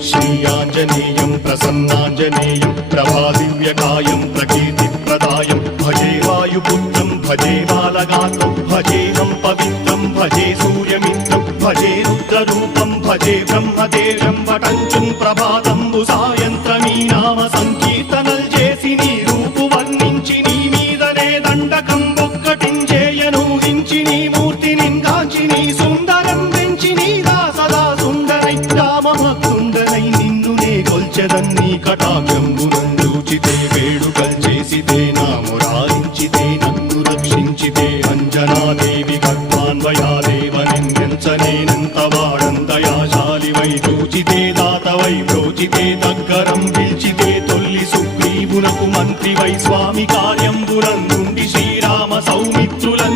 श्रीयाञ्जनेयं प्रसन्नाञ्जनेयं प्रभादिव्यकायं प्रकीर्तिप्रदायं भजे वायुपुत्रं भजे बालगात्रं भजेहं पवित्रं भजे सूर्यमित्रं भजे रुद्ररूपं भजे ब्रह्मदेवं वटञ्चुं ప్రభాతంబు సాయంత్రమీ నామ సంకీర్తనల్ చేసి నీ రూపు వర్ణించి నీ మీదనే దండకం ఒక్కటించేయనూహించి నీ మూర్తిని గాంచి నీ సుందరం పెంచి నీ దాసదా సుందరై రామభక్తుండనై నిన్నునే కొల్చెదన్నీ కటాక్షంబునందూచితే వేడుకల్ చేసితే నా మురారించితే నన్ను రక్షించితే అంజనాదేవి గర్భాన్వయాదేవనించనేనంత వాడంతయాశాలివై చూచితే దాతవై ప్రోచితే దగ్గరం పిలిచితే తొల్లి సుగ్రీవునకు మంత్రివై స్వామి కార్యంబులందుండి శ్రీరామ సౌమిత్రులం